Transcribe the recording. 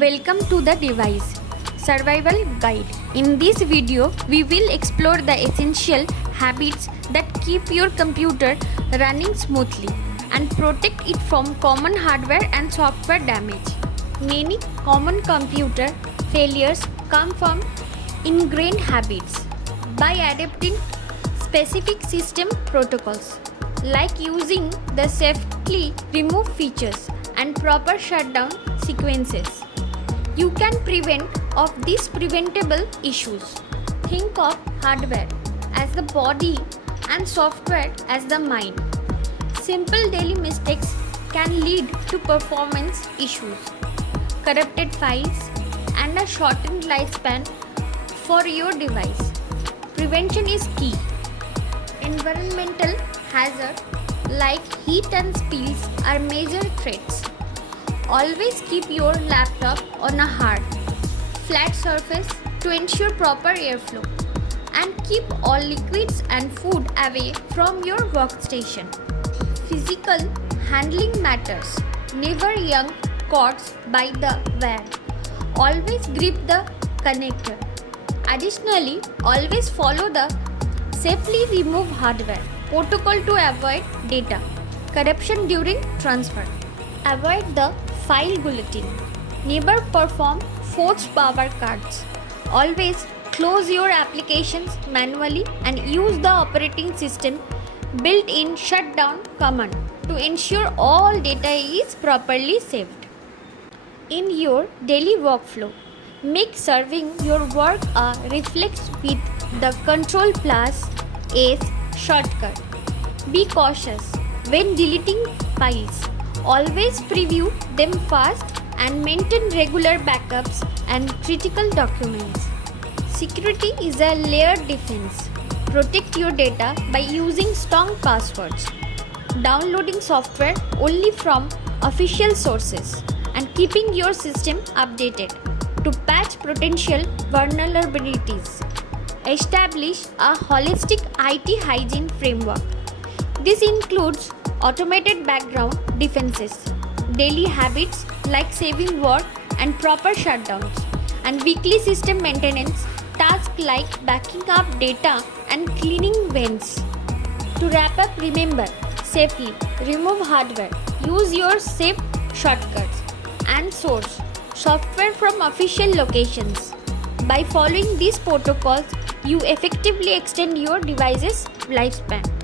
Welcome to the Device Survival Guide. In this video, we will explore the essential habits that keep your computer running smoothly and protect it from common hardware and software damage. Many common computer failures come from ingrained habits. By adapting specific system protocols, like using the safely remove features and proper shutdown sequences, you can prevent of these preventable issues. Think of hardware as the body and software as the mind. Simple daily mistakes can lead to performance issues, corrupted files, and a shortened lifespan for your device. Prevention is key. Environmental hazards like heat and spills are major threats. Always keep your laptop on a hard, flat surface to ensure proper airflow, and keep all liquids and food away from your workstation. Physical handling matters. Never yank cords by the wire. Always grip the connector. Additionally, always follow the safely remove hardware protocol to avoid data corruption during transfer. Avoid the file gulleting. Never perform forced power cards. Always close your applications manually and use the operating system built-in shutdown command to ensure all data is properly saved. In your daily workflow, make serving your work a reflex with the Ctrl plus S shortcut. Be cautious when deleting files. Always preview them fast and maintain regular backups and critical documents. Security is a layered defense. Protect your data by using strong passwords, downloading software only from official sources, and keeping your system updated to patch potential vulnerabilities. Establish a holistic IT hygiene framework. This includes automated background defenses, daily habits like saving work and proper shutdowns, and weekly system maintenance tasks like backing up data and cleaning vents. To wrap up, remember, safely remove hardware, use your safe shortcuts, and source software from official locations. By following these protocols, you effectively extend your device's lifespan.